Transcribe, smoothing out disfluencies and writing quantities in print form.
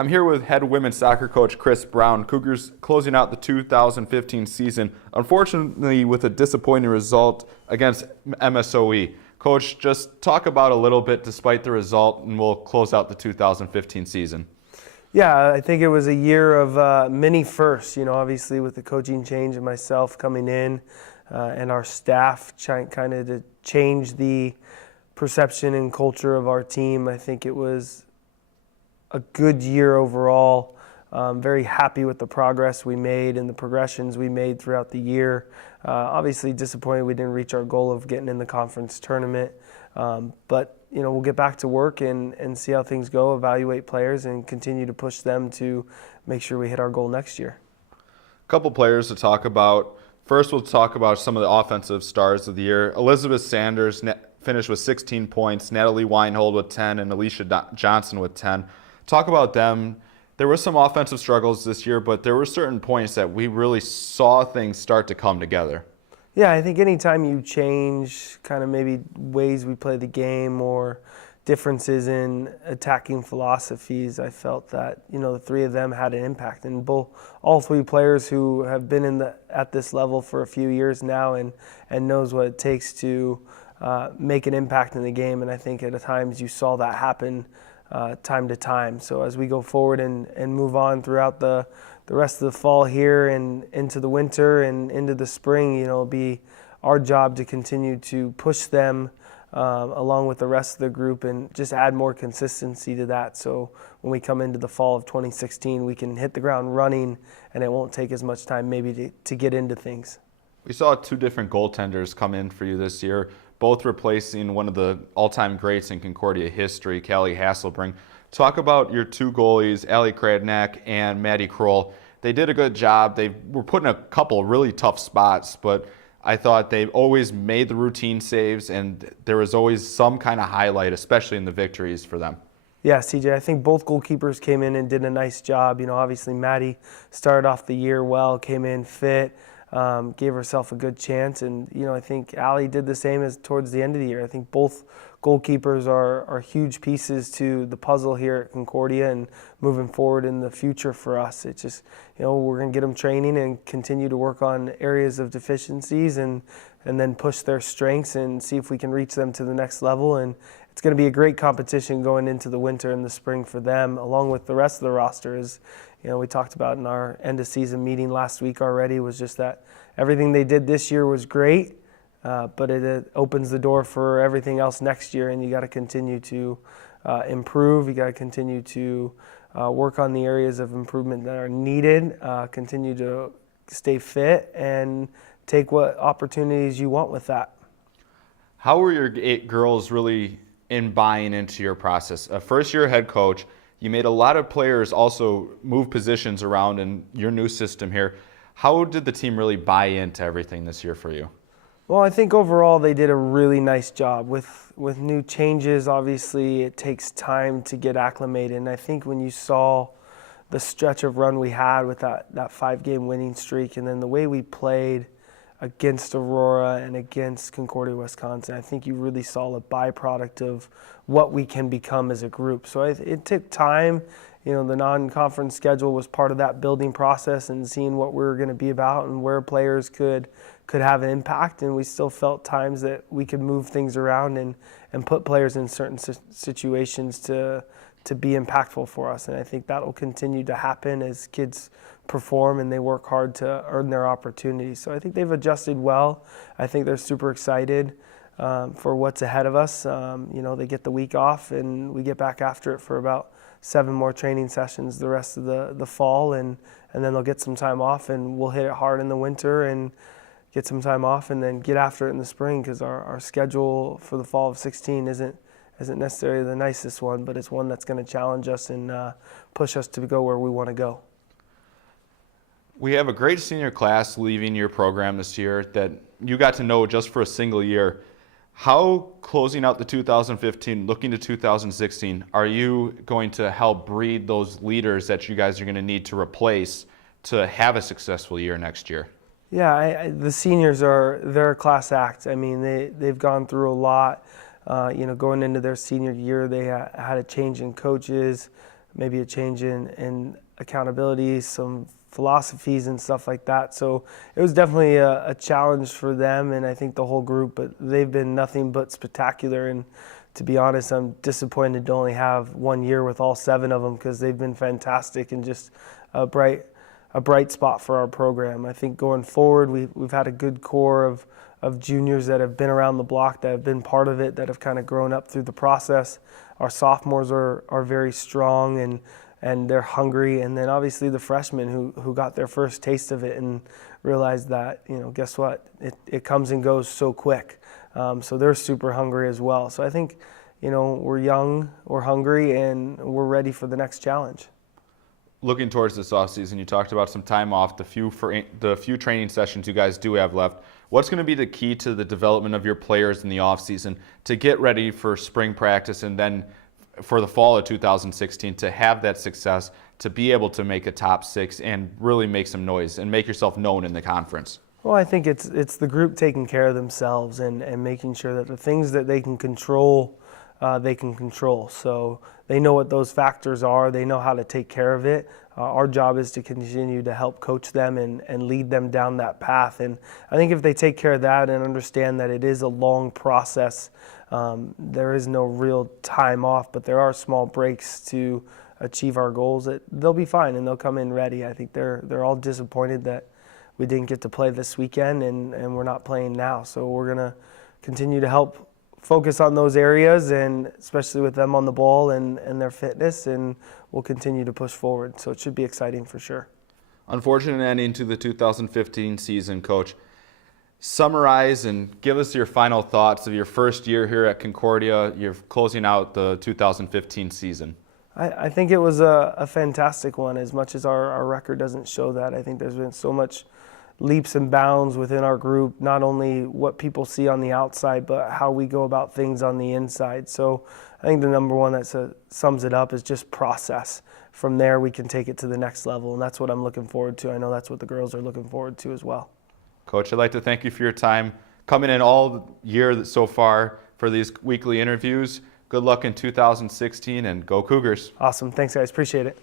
I'm here with head women's soccer coach Chris Brown. Cougars closing out the 2015 season, unfortunately with a disappointing result against MSOE. Coach, just talk about a little bit despite the result, and we'll close out the 2015 season. Yeah, I think it was a year of many firsts, obviously with the coaching change and myself coming in and our staff trying kind of to change the perception and culture of our team. I think it was a good year overall. Very happy with the progress we made and the progressions we made throughout the year. Obviously disappointed we didn't reach our goal of getting in the conference tournament, but we'll get back to work and see how things go, evaluate players, and continue to push them to make sure we hit our goal next year. A couple players to talk about. First, we'll talk about some of the offensive stars of the year. Elizabeth Sanders finished with 16 points, Natalie Weinhold with 10, and Alicia Johnson with 10. Talk about them. There were some offensive struggles this year, but there were certain points that we really saw things start to come together. Yeah, I think anytime you change kind of maybe ways we play the game or differences in attacking philosophies, I felt that the three of them had an impact. And all three players who have been at this level for a few years now and knows what it takes to make an impact in the game. And I think at times you saw that happen time to time. So as we go forward and move on throughout the rest of the fall here and into the winter and into the spring, it'll be our job to continue to push them along with the rest of the group and just add more consistency to that. So when we come into the fall of 2016, we can hit the ground running and it won't take as much time maybe to get into things. We saw two different goaltenders come in for you this year, both replacing one of the all-time greats in Concordia history, Callie Hasselbring. Talk about your two goalies, Allie Kradnak and Maddie Kroll. They did a good job. They were put in a couple really tough spots, but I thought they always made the routine saves, and there was always some kind of highlight, especially in the victories for them. Yeah, CJ, I think both goalkeepers came in and did a nice job. Obviously Maddie started off the year well, came in fit, gave herself a good chance, and I think Allie did the same as towards the end of the year. I think both goalkeepers are huge pieces to the puzzle here at Concordia and moving forward in the future for us. It's just we're going to get them training and continue to work on areas of deficiencies and then push their strengths and see if we can reach them to the next level. And it's going to be a great competition going into the winter and the spring for them, along with the rest of the roster. As we talked about in our end of season meeting last week already, was just that everything they did this year was great, but it opens the door for everything else next year, and you got to continue to improve. You got to continue to work on the areas of improvement that are needed, continue to stay fit, and take what opportunities you want with that. How were your girls really in buying into your process? First year head coach, you made a lot of players also move positions around in your new system here. How did the team really buy into everything this year for you? Well, I think overall they did a really nice job. With new changes, obviously it takes time to get acclimated. And I think when you saw the stretch of run we had with that 5-game winning streak, and then the way we played against Aurora and against Concordia, Wisconsin, I think you really saw a byproduct of what we can become as a group. So it took time. The non-conference schedule was part of that building process and seeing what we were going to be about and where players could have an impact. And we still felt times that we could move things around and put players in certain situations to be impactful for us. And I think that will continue to happen as kids perform and they work hard to earn their opportunities. So I think they've adjusted well. I think they're super excited for what's ahead of us. They get the week off and we get back after it for about 7 more training sessions the rest of the fall, and then they'll get some time off, and we'll hit it hard in the winter and get some time off and then get after it in the spring, because our schedule for the fall of 16 isn't necessarily the nicest one, but it's one that's going to challenge us and push us to go where we want to go. We have a great senior class leaving your program this year that you got to know just for a single year. How, closing out the 2015, looking to 2016, are you going to help breed those leaders that you guys are going to need to replace to have a successful year next year? Yeah, the seniors they're a class act. I mean, they've gone through a lot. Going into their senior year, they had a change in coaches. maybe a change in accountability, some philosophies and stuff like that. So it was definitely a challenge for them and I think the whole group, but they've been nothing but spectacular. And to be honest, I'm disappointed to only have 1 year with all 7 of them because they've been fantastic and just a bright spot for our program. I think going forward, we've had a good core of juniors that have been around the block, that have been part of it, that have kind of grown up through the process. Our sophomores are very strong and they're hungry. And then obviously the freshmen who got their first taste of it and realized that, guess what? It comes and goes so quick. So they're super hungry as well. So I think, we're young, we're hungry, and we're ready for the next challenge. Looking towards this offseason, you talked about some time off, the few training sessions you guys do have left. What's going to be the key to the development of your players in the offseason to get ready for spring practice and then for the fall of 2016 to have that success, to be able to make a top 6 and really make some noise and make yourself known in the conference? Well, I think it's the group taking care of themselves and making sure that the things that they can control, they can control. So they know what those factors are. They know how to take care of it. Our job is to continue to help coach them and lead them down that path. And I think if they take care of that and understand that it is a long process, there is no real time off, but there are small breaks to achieve our goals, they'll be fine and they'll come in ready. I think they're all disappointed that we didn't get to play this weekend and we're not playing now. So we're going to continue to help focus on those areas, and especially with them on the ball and their fitness, and we'll continue to push forward. So it should be exciting for sure. Unfortunate ending to the 2015 season, Coach. Summarize and give us your final thoughts of your first year here at Concordia. You're closing out the 2015 season. I think it was a fantastic one, as much as our record doesn't show that. I think there's been so much leaps and bounds within our group, not only what people see on the outside, but how we go about things on the inside. So I think the number one that sums it up is just process. From there, we can take it to the next level, and that's what I'm looking forward to. I know that's what the girls are looking forward to as well. Coach, I'd like to thank you for your time coming in all year so far for these weekly interviews. Good luck in 2016, and go Cougars. Awesome. Thanks, guys. Appreciate it.